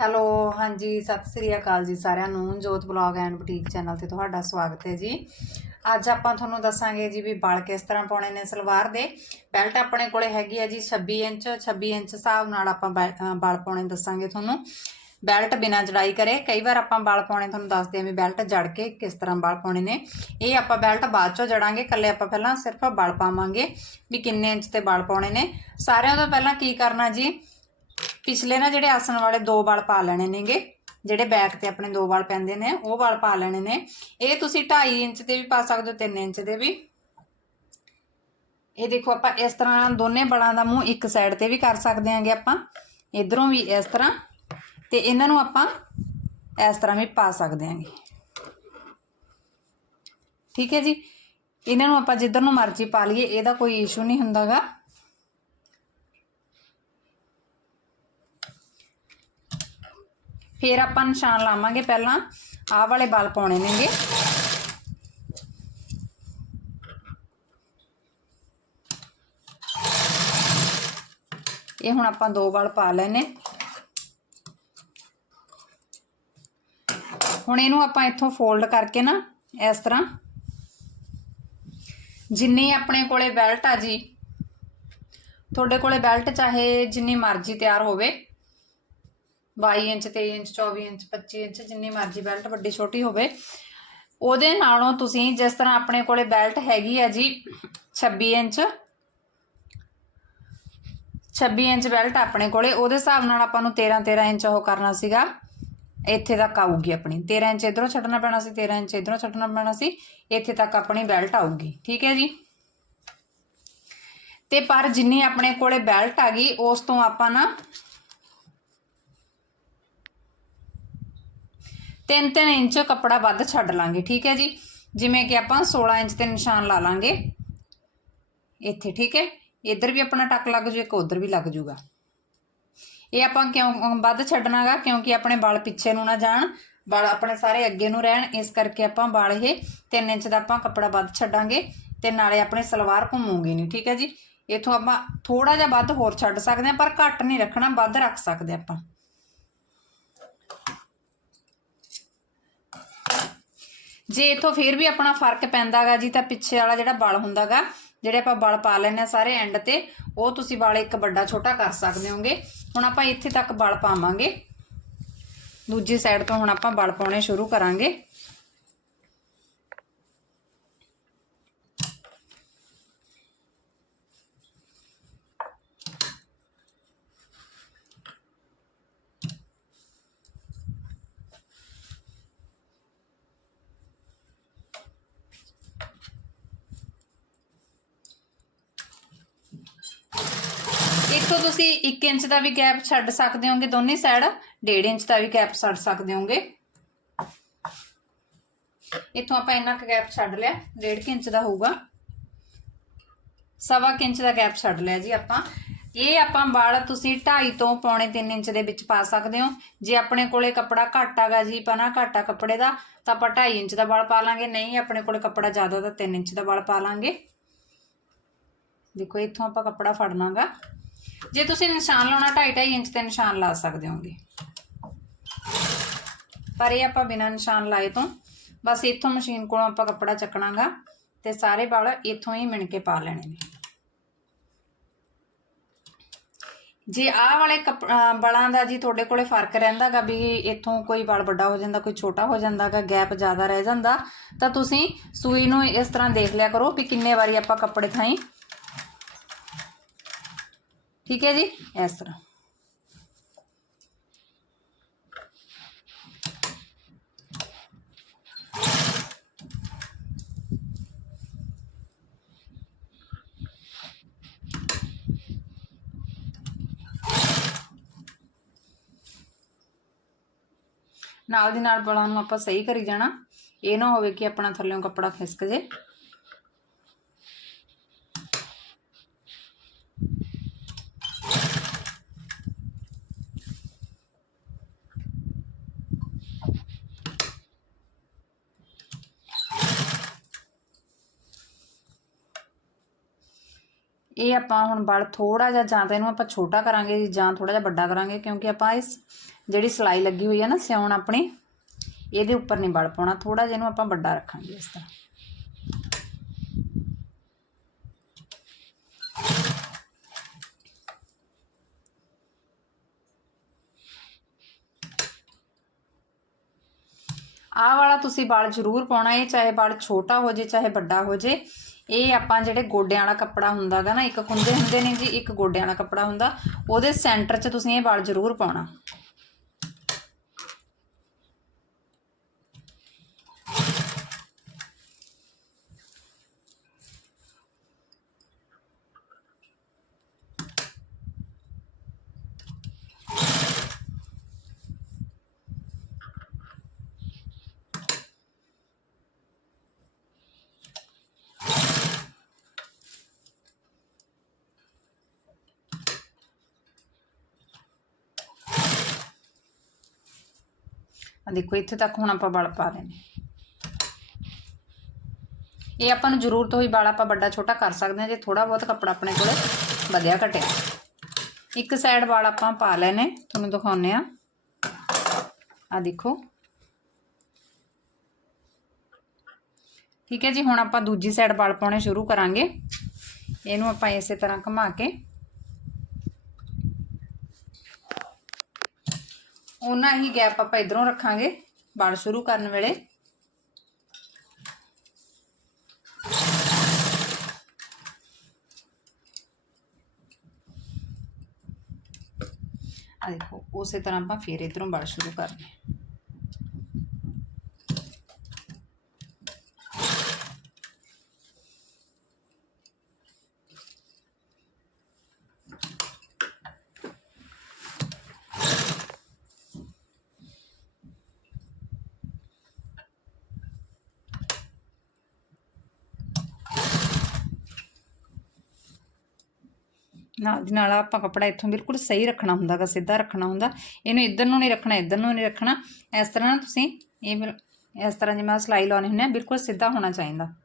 Hello, ਹਾਂਜੀ, ਸਤਿ ਸ੍ਰੀ ਅਕਾਲ ਜੀ ਸਾਰਿਆਂ ਨੂੰ। ਜੋਤ ਬਲੌਗ ਐਂਡ ਬੁਟੀਕ ਚੈਨਲ ਤੇ ਤੁਹਾਡਾ ਸਵਾਗਤ ਹੈ ਜੀ। ਅੱਜ ਆਪਾਂ ਤੁਹਾਨੂੰ ਦੱਸਾਂਗੇ ਜੀ ਵੀ ਬਲ ਕਿਸ ਤਰ੍ਹਾਂ ਪਾਉਣੇ ਨੇ ਸਲਵਾਰ ਦੇ। ਬੈਲਟ ਆਪਣੇ ਕੋਲੇ ਹੈਗੀ ਹੈ ਜੀ 26 ਇੰਚ। 26 ਇੰਚ ਹਿਸਾਬ ਨਾਲ ਆਪਾਂ ਬੈ- ਅਹ ਪਾਉਣੇ ਦੱਸਾਂਗੇ ਤੁਹਾਨੂੰ। ਬੈਲਟ ਬਿਨਾਂ ਜੜਾਈ ਕਰੇ। ਕਈ ਵਾਰ ਆਪਾਂ ਬਲ ਪਾਉਣੇ, ਤੁਹਾਨੂੰ ਦੱਸਦੇ ਆਂ ਵੀ ਬੈਲਟ ਜੜ ਕੇ ਕਿਸ ਤਰ੍ਹਾਂ ਬਲ਼ ਪਾਉਣੇ ਨੇ। ਇਹ ਆਪਾਂ ਬੈਲਟ ਬਾਅਦ ਚੋਂ ਜੜਾਂਗੇ। ਕੱਲੇ ਆਪਾਂ ਪਹਿਲਾਂ ਸਿਰਫ ਬਲ ਪਾਵਾਂਗੇ ਵੀ ਕਿੰਨੇ ਇੰਚ ਤੇ ਬਲ ਪਾਉਣੇ ਨੇ। ਸਾਰਿਆਂ ਤੋਂ ਪਹਿਲਾਂ ਕੀ ਕਰਨਾ ਜੀ? ਪਿਛਲੇ ਨਾ ਜਿਹੜੇ ਆਸਣ ਵਾਲੇ ਦੋ ਵਾਲ ਪਾ ਲੈਣੇ ਨੇਗੇ, ਜਿਹੜੇ ਬੈਕ ਤੇ ਆਪਣੇ ਦੋ ਵਾਲ ਪੈਂਦੇ ਨੇ, ਉਹ ਵਾਲ ਪਾ ਲੈਣੇ ਨੇ। ਇਹ ਤੁਸੀਂ 2.5 ਇੰਚ ਤੇ ਵੀ ਪਾ ਸਕਦੇ ਹੋ 3 ਇੰਚ ਦੇ ਵੀ। ਇਹ ਦੇਖੋ ਆਪਾਂ ਇਸ ਤਰ੍ਹਾਂ ਦੋਨੇ ਵਾਲਾਂ ਦਾ ਮੂੰਹ ਇੱਕ ਸਾਈਡ ਤੇ ਵੀ ਕਰ ਸਕਦੇ ਆਂਗੇ ਆਪਾਂ। ਇਧਰੋਂ ਵੀ ਇਸ ਤਰ੍ਹਾਂ ਤੇ ਇਹਨਾਂ ਨੂੰ ਆਪਾਂ ਇਸ ਤਰ੍ਹਾਂ ਵੀ ਪਾ ਸਕਦੇ ਆਂਗੇ ਠੀਕ ਹੈ ਜੀ? ਇਹਨਾਂ ਨੂੰ ਆਪਾਂ ਜਿੱਧਰ ਨੂੰ ਮਰਜ਼ੀ ਪਾ ਲਈਏ, ਇਹਦਾ ਕੋਈ ਇਸ਼ੂ ਨਹੀਂ ਹੁੰਦਾਗਾ। ਫਿਰ ਆਪਾਂ ਨਿਸ਼ਾਨ ਲਾਵਾਂਗੇ ਪਹਿਲਾਂ। ਆਹ ਵਾਲੇ ਬਲ ਪਾਉਣੇ ਨੇਗੇ। ਇਹ ਹੁਣ ਆਪਾਂ ਦੋ ਵਾਲ ਪਾ ਲੈਨੇ। ਹੁਣ ਇਹਨੂੰ ਆਪਾਂ ਇੱਥੋਂ ਫੋਲਡ ਕਰਕੇ ਨਾ, ਇਸ ਤਰ੍ਹਾਂ। ਜਿੰਨੀ ਆਪਣੇ ਕੋਲੇ ਬੈਲਟ ਆ ਜੀ, ਤੁਹਾਡੇ ਕੋਲੇ ਬੈਲਟ ਚਾਹੇ ਜਿੰਨੀ ਮਰਜ਼ੀ ਤਿਆਰ ਹੋਵੇ 22 ਇੰਚ 23 ਇੰਚ 24 ਇੰਚ 25 ਇੰਚ, ਜਿੰਨੀ ਮਰਜ਼ੀ ਬੈਲਟ ਵੱਡੀ ਛੋਟੀ ਹੋਵੇ। ਉਹਦੇ ਨਾਲੋਂ ਤੁਸੀਂ ਜਿਸ ਤਰ੍ਹਾਂ ਆਪਣੇ ਕੋਲੇ ਬੈਲਟ ਹੈਗੀ ਆ ਜੀ 26 ਇੰਚ 26 ਇੰਚ ਬੈਲਟ ਆਪਣੇ ਕੋਲੇ, ਉਹਦੇ ਹਿਸਾਬ ਨਾਲ ਆਪਾਂ ਨੂੰ 13 13 ਇੰਚ ਉਹ ਕਰਨਾ ਸੀਗਾ। ਇੱਥੇ ਤੱਕ ਆਊਗੀ ਆਪਣੀ। 13 ਇੰਚ ਇਧਰੋਂ ਛੱਡਣਾ ਪੈਣਾ ਸੀ 13 ਇੰਚ ਇਧਰੋਂ ਛੱਡਣਾ ਪੈਣਾ ਸੀ, ਇੱਥੇ ਤੱਕ ਆਪਣੀ ਬੈਲਟ ਆਊਗੀ। ਠੀਕ ਹੈ ਜੀ? ਤੇ ਪਰ ਜਿੰਨੀ ਆਪਣੇ ਕੋਲੇ ਬੈਲਟ ਆ ਗਈ, ਉਸ ਤੋਂ ਆਪਾਂ ਨਾ ਤਿੰਨ ਤਿੰਨ ਇੰਚ ਕੱਪੜਾ ਵੱਧ ਛੱਡ ਲਾਂਗੇ, ਠੀਕ ਹੈ ਜੀ? ਜਿਵੇਂ ਕਿ ਆਪਾਂ 16 ਇੰਚ ਤੇ ਨਿਸ਼ਾਨ ਲਾ ਲਾਂਗੇ। ਇੱਥੇ, ਠੀਕ ਹੈ? ਇੱਧਰ ਵੀ ਆਪਣਾ ਟੱਕ ਲੱਗ ਜੂ, ਇੱਕ ਉਧਰ ਵੀ ਲੱਗ ਜੂਗਾ। ਇਹ ਆਪਾਂ ਕਿਉਂ ਵੱਧ ਛੱਡਣਾਗਾ? ਕਿਉਂਕਿ ਆਪਣੇ ਵਾਲ ਪਿੱਛੇ ਨੂੰ ਨਾ ਜਾਣ, ਵਾਲ ਆਪਣੇ ਸਾਰੇ ਅੱਗੇ ਨੂੰ ਰਹਿਣ, ਇਸ ਕਰਕੇ ਆਪਾਂ ਵਾਲ ਇਹ 3 ਇੰਚ ਦਾ ਆਪਾਂ ਕੱਪੜਾ ਵੱਧ ਛੱਡਾਂਗੇ ਤੇ ਨਾਲੇ ਆਪਣੇ ਸਲਵਾਰ ਘੁੰਮੂਗੀ ਨਹੀਂ, ਠੀਕ ਹੈ ਜੀ? ਇਥੋਂ ਆਪਾਂ ਥੋੜਾ ਜਿਹਾ ਵੱਧ ਹੋਰ ਛੱਡ ਸਕਦੇ ਹਾਂ, ਪਰ ਘੱਟ ਨਹੀਂ ਰੱਖਣਾ, ਵੱਧ ਰੱਖ ਸਕਦੇ ਆਪਾਂ। ਜੇ ਇਥੋਂ ਫਿਰ ਵੀ ਆਪਣਾ ਫ਼ਰਕ ਪੈਂਦਾਗਾ ਜੀ, ਤਾਂ ਪਿੱਛੇ ਵਾਲਾ ਜਿਹੜਾ ਬਲ ਹੁੰਦਾਗਾ, ਜਿਹੜੇ ਆਪਾਂ ਬਲ ਪਾ ਲੈਣੇ ਆ ਸਾਰੇ ਐਂਡ ਤੇ, ਉਹ ਤੁਸੀਂ ਬਲ ਇੱਕ ਵੱਡਾ ਛੋਟਾ ਕਰ ਸਕਦੇ ਹੋਗੇ। ਹੁਣ ਆਪਾਂ ਇੱਥੇ ਤੱਕ ਬਲ ਪਾਵਾਂਗੇ। ਦੂਜੀ ਸਾਈਡ ਤੋਂ ਹੁਣ ਆਪਾਂ ਬਲ ਪਾਉਣੇ ਸ਼ੁਰੂ ਕਰਾਂਗੇ। ਇੱਥੋਂ ਤੁਸੀਂ 1 ਇੰਚ ਦਾ ਵੀ ਗੈਪ ਛੱਡ ਸਕਦੇ ਹੋਗੇ ਦੋਨੇ ਸਾਈਡ 1.5 ਇੰਚ ਦਾ ਵੀ ਗੈਪ ਛੱਡ ਸਕਦੇ ਹੋਗੇ। ਇੱਥੋਂ ਆਪਾਂ ਇੰਨਾ ਕੁ ਗੈਪ ਛੱਡ ਲਿਆ 1.5 ਇੰਚ ਦਾ ਹੋਊਗਾ। ਸਵਾ ਕੁ ਇੰਚ ਦਾ ਗੈਪ ਛੱਡ ਲਿਆ ਜੀ ਆਪਾਂ। ਇਹ ਆਪਾਂ ਵਾਲ ਤੁਸੀਂ 2.5 ਤੋਂ ਪੌਣੇ 3 ਇੰਚ ਦੇ ਵਿੱਚ ਪਾ ਸਕਦੇ ਹੋ। ਜੇ ਆਪਣੇ ਕੋਲੇ ਕੱਪੜਾ ਘੱਟ ਆਗਾ ਜੀ, ਪਨਾ ਘੱਟਾ ਕੱਪੜੇ ਦਾ, ਤਾਂ ਆਪਾਂ 2.5 ਇੰਚ ਦਾ ਵਾਲ ਪਾ ਲਾਂਗੇ। ਨਹੀਂ, ਆਪਣੇ ਕੋਲੇ ਕੱਪੜਾ ਜ਼ਿਆਦਾ ਤਾਂ 3 ਇੰਚ ਦਾ ਵਾਲ ਪਾ ਲਾਂਗੇ। ਦੇਖੋ, ਇੱਥੋਂ ਆਪਾਂ ਕੱਪੜਾ ਫੜ ਲਾਂਗਾ ਜੇ ਤੁਸੀਂ ਨਿਸ਼ਾਨ ਲਾਉਣਾ 2.5 ਇੰਚ ਤੇ ਨਿਸ਼ਾਨ ਲਾ ਸਕਦੇ ਹੋਗੇ। ਪਰ ਇਹ ਆਪਾਂ ਬਿਨਾਂ ਨਿਸ਼ਾਨ ਲਾਏ ਤੋਂ, ਬਸ ਇੱਥੋਂ ਮਸ਼ੀਨ ਕੋਲੋਂ ਆਪਾਂ ਕੱਪੜਾ ਚੱਕਣਾਗਾ ਤੇ ਸਾਰੇ ਵਾਲ ਇੱਥੋਂ ਹੀ ਮਿਣ ਕੇ ਪਾ ਲੈਣੇ ਨੇ। ਜੇ ਆਹ ਵਾਲੇ ਕੱਪ- ਅਹ ਵਾਲਾਂ ਦਾ ਜੀ ਤੁਹਾਡੇ ਕੋਲੇ ਫ਼ਰਕ ਰਹਿੰਦਾਗਾ ਵੀ ਇੱਥੋਂ ਕੋਈ ਵਾਲ ਵੱਡਾ ਹੋ ਜਾਂਦਾ, ਕੋਈ ਛੋਟਾ ਹੋ ਜਾਂਦਾਗਾ, ਗੈਪ ਜ਼ਿਆਦਾ ਰਹਿ ਜਾਂਦਾ, ਤਾਂ ਤੁਸੀਂ ਸੂਈ ਨੂੰ ਇਸ ਤਰ੍ਹਾਂ ਦੇਖ ਲਿਆ ਕਰੋ ਵੀ ਕਿੰਨੇ ਵਾਰੀ ਆਪਾਂ ਕੱਪੜੇ ਥਾਈ ਠੀਕ ਹੈ ਜੀ? ਇਸ ਤਰ੍ਹਾਂ। ਨਾਲ ਦੀ ਨਾਲ ਵਾਲਾਂ ਨੂੰ ਆਪਾਂ ਸਹੀ ਕਰੀ ਜਾਣਾ। ਇਹ ਨਾ ਹੋਵੇ ਕਿ ਆਪਣਾ ਥੱਲੇੋਂ ਕੱਪੜਾ ਖਿਸਕ ਜੇ। ਇਹ ਆਪਾਂ ਹੁਣ ਬਲ ਥੋੜਾ ਜਿਹਾ ਜਾਂ ਤਾਂ ਇਹਨੂੰ ਆਪਾਂ ਛੋਟਾ ਕਰਾਂਗੇ ਜਾਂ ਥੋੜਾ ਜਿਹਾ ਵੱਡਾ ਕਰਾਂਗੇ ਕਿਉਂਕਿ ਆਪਾਂ ਇਸ ਜਿਹੜੀ ਸਲਾਈ ਲੱਗੀ ਹੋਈ ਹੈ ਨਾ ਸਿਉਣ ਆਪਣੀ, ਇਹਦੇ ਉੱਪਰ ਨਹੀਂ ਬਲ ਪਾਉਣਾ ਥੋੜਾ ਜਿਹਾ ਇਹਨੂੰ ਆਪਾਂ ਵੱਡਾ ਰੱਖਾਂਗੇ ਇਸ ਤਰ੍ਹਾਂ। ਆਹ ਵਾਲਾ ਤੁਸੀਂ ਵਾਲ ਜ਼ਰੂਰ ਪਾਉਣਾ, ਇਹ ਚਾਹੇ ਵਾਲ ਛੋਟਾ ਹੋ ਜੇ, ਚਾਹੇ ਵੱਡਾ ਹੋ ਜੇ। ਇਹ ਆਪਾਂ ਜਿਹੜੇ ਗੋਡਿਆਂ ਵਾਲਾ ਕੱਪੜਾ ਹੁੰਦਾਗਾ ਨਾ, ਇੱਕ ਖੁੰਦੇ ਹੁੰਦੇ ਨੇ ਜੀ, ਇੱਕ ਗੋਡਿਆਂ ਵਾਲਾ ਕੱਪੜਾ ਹੁੰਦਾ, ਉਹਦੇ ਸੈਂਟਰ 'ਚ ਤੁਸੀਂ ਇਹ ਵਾਲ ਜ਼ਰੂਰ ਪਾਉਣਾ। ਆ ਦੇਖੋ, ਇੱਥੇ ਤੱਕ ਹੁਣ ਆਪਾਂ ਵਲ ਪਾ ਦੇਣੇ ਇਹ ਆਪਾਂ ਨੂੰ ਜ਼ਰੂਰਤ ਹੋਈ ਵਾਲ ਆਪਾਂ ਵੱਡਾ ਛੋਟਾ ਕਰ ਸਕਦੇ ਹਾਂ, ਜੇ ਥੋੜਾ ਬਹੁਤ ਕੱਪੜਾ ਆਪਣੇ ਕੋਲ ਵਧਿਆ ਘਟਿਆ। ਇੱਕ ਸਾਈਡ ਵਾਲ ਆਪਾਂ ਪਾ ਲੈਣੇ ਤੁਹਾਨੂੰ ਦਿਖਾਉਨੇ ਆ ਆ ਦੇਖੋ। ਠੀਕ ਹੈ ਜੀ, ਹੁਣ ਆਪਾਂ ਦੂਜੀ ਸਾਈਡ ਵਾਲ ਪਾਉਣੇ ਸ਼ੁਰੂ ਕਰਾਂਗੇ। ਇਹਨੂੰ ਆਪਾਂ ਇਸੇ ਤਰ੍ਹਾਂ ਘੁਮਾ ਕੇ ਉਹਨਾਂ ਹੀ ਗੈਪ ਆਪਾਂ ਇਧਰੋਂ ਰੱਖਾਂਗੇ ਵਾਲ ਸ਼ੁਰੂ ਕਰਨ ਵੇਲੇ। ਆ ਦੇਖੋ, ਉਸੇ ਤਰ੍ਹਾਂ ਆਪਾਂ ਫੇਰ ਇਧਰੋਂ ਵਾਲ ਸ਼ੁਰੂ ਕਰਨੇ। ਨਾਲ ਦੀ ਨਾਲ ਆਪਾਂ ਕੱਪੜਾ ਇੱਥੋਂ ਬਿਲਕੁਲ ਸਹੀ ਰੱਖਣਾ ਹੁੰਦਾ ਗਾ, ਸਿੱਧਾ ਰੱਖਣਾ ਹੁੰਦਾ। ਇਹਨੂੰ ਇੱਧਰ ਨੂੰ ਨਹੀਂ ਰੱਖਣਾ, ਇੱਧਰ ਨੂੰ ਨਹੀਂ ਰੱਖਣਾ। ਇਸ ਤਰ੍ਹਾਂ ਨਾ ਤੁਸੀਂ ਇਹ ਬਿਲ- ਇਸ ਤਰ੍ਹਾਂ ਜਿਵੇਂ ਆਹ ਸਿਲਾਈ ਲਾਉਣੀ ਹੁੰਦੀ ਆ, ਬਿਲਕੁਲ ਸਿੱਧਾ ਹੋਣਾ ਚਾਹੀਦਾ।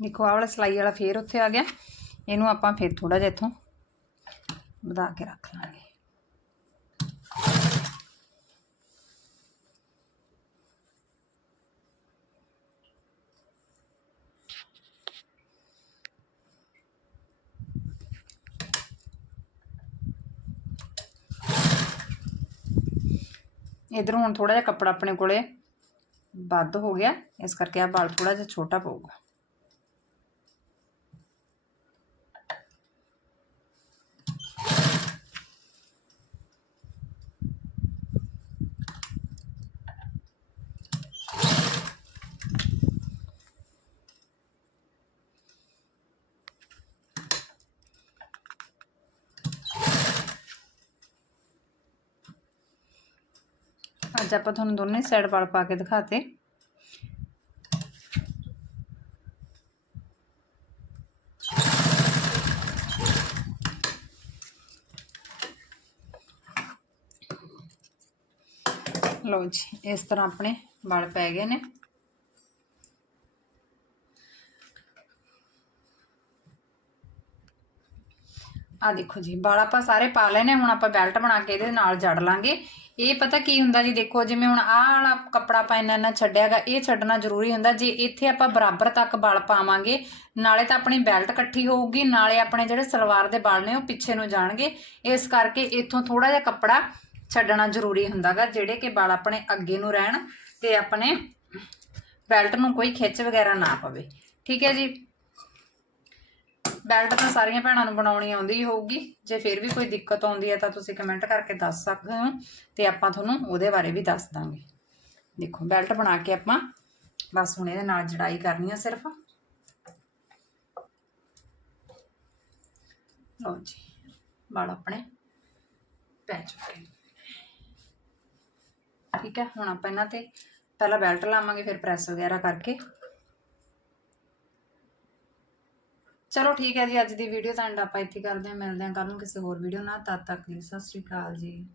ਦੇਖੋ ਆਹ ਵਾਲਾ ਸਿਲਾਈ ਵਾਲਾ ਫੇਰ ਉੱਥੇ ਆ ਗਿਆ। ਇਹਨੂੰ ਆਪਾਂ ਫੇਰ ਥੋੜਾ ਜਿਹਾ ਇੱਥੋਂ ਵਧਾ ਕੇ ਰੱਖ ਲਾਂਗੇ। ਇਧਰੋਂ ਹੁਣ ਥੋੜਾ ਜਿਹਾ ਕੱਪੜਾ ਆਪਣੇ ਕੋਲੇ ਵੱਧ ਹੋ ਗਿਆ। ਇਸ ਕਰਕੇ ਆ ਵਾਲ ਥੋੜਾ ਜਿਹਾ ਛੋਟਾ ਪਊਗਾ। ਅੱਜ ਆਪਾਂ ਤੁਹਾਨੂੰ ਦੋਨੇ ਸਾਈਡ ਵਾਲ ਪਾ ਕੇ ਦਿਖਾਤੇ ਲਓ ਜੀ ਇਸ ਤਰ੍ਹਾਂ ਆਪਣੇ ਵਾਲ ਪੈ ਗਏ ਨੇ ਆ ਦੇਖੋ ਜੀ, ਵਾਲ ਆਪਾਂ ਸਾਰੇ ਪਾ ਲਏ ਨੇ ਹੁਣ ਆਪਾਂ ਬੈਲਟ ਬਣਾ ਕੇ ਇਹਦੇ ਨਾਲ ਜੜ ਲਾਂਗੇ। ਇਹ ਪਤਾ ਕੀ ਹੁੰਦਾ ਜੀ, ਦੇਖੋ ਜਿਵੇਂ ਹੁਣ ਆਹ ਵਾਲਾ ਕੱਪੜਾ ਆਪਾਂ ਇੰਨਾ ਇੰਨਾ ਛੱਡਿਆਗਾ ਇਹ ਛੱਡਣਾ ਜ਼ਰੂਰੀ ਹੁੰਦਾ, ਜੇ ਇੱਥੇ ਆਪਾਂ ਬਰਾਬਰ ਤੱਕ ਵਾਲ ਪਾਵਾਂਗੇ, ਨਾਲੇ ਤਾਂ ਆਪਣੀ ਬੈਲਟ ਇਕੱਠੀ ਹੋਊਗੀ, ਨਾਲੇ ਆਪਣੇ ਜਿਹੜੇ ਸਲਵਾਰ ਦੇ ਵਾਲ ਨੇ ਉਹ ਪਿੱਛੇ ਨੂੰ ਜਾਣਗੇ, ਇਸ ਕਰਕੇ ਇੱਥੋਂ ਥੋੜਾ ਜਿਹਾ ਕੱਪੜਾ ਛੱਡਣਾ ਜ਼ਰੂਰੀ ਹੁੰਦਾਗਾ ਜਿਹੜੇ ਕਿ ਵਾਲ ਆਪਣੇ ਅੱਗੇ ਨੂੰ ਰਹਿਣ ਤੇ ਆਪਣੇ ਬੈਲਟ ਨੂੰ ਕੋਈ ਖਿੱਚ ਵਗੈਰਾ ਨਾ ਪਵੇ। ਠੀਕ ਹੈ ਜੀ? ਬੈਲਟ ਤਾਂ ਸਾਰੀਆਂ ਭੈਣਾਂ ਨੂੰ ਬਣਾਉਣੀ ਆਉਂਦੀ ਹੀ ਹੋਊਗੀ। ਜੇ ਫਿਰ ਵੀ ਕੋਈ ਦਿੱਕਤ ਆਉਂਦੀ ਹੈ ਤਾਂ ਤੁਸੀਂ ਕਮੈਂਟ ਕਰਕੇ ਦੱਸ ਸਕਦੇ ਹੋ ਤੇ ਆਪਾਂ ਤੁਹਾਨੂੰ ਉਹਦੇ ਬਾਰੇ ਵੀ ਦੱਸ ਦਾਂਗੇ। ਦੇਖੋ, ਬੈਲਟ ਬਣਾ ਕੇ ਆਪਾਂ ਬਸ ਹੁਣ ਇਹਦੇ ਨਾਲ ਜੜਾਈ ਕਰਨੀ ਆ ਸਿਰਫ। ਲਓ ਜੀ, ਵਾਲ ਆਪਣੇ ਪੈ ਚੁੱਕੇ ਠੀਕ ਹੈ, ਹੁਣ ਆਪਾਂ ਇਹਨਾਂ ਤੇ ਪਹਿਲਾਂ ਬੈਲਟ ਲਾਵਾਂਗੇ, ਫਿਰ ਪ੍ਰੈਸ ਵਗੈਰਾ ਕਰਕੇ। ਚਲੋ ਠੀਕ ਹੈ ਜੀ, ਅੱਜ ਦੀ ਵੀਡੀਓ ਤਾਂ ਐਂਡ ਆਪਾਂ ਇੱਥੇ ਕਰਦੇ ਹਾਂ, ਮਿਲਦੇ ਹਾਂ ਕੱਲ ਨੂੰ ਕਿਸੇ ਹੋਰ ਵੀਡੀਓ ਨਾਲ, ਤਦ ਤੱਕ ਲਈ ਸਤਿ ਸ਼੍ਰੀ ਅਕਾਲ ਜੀ।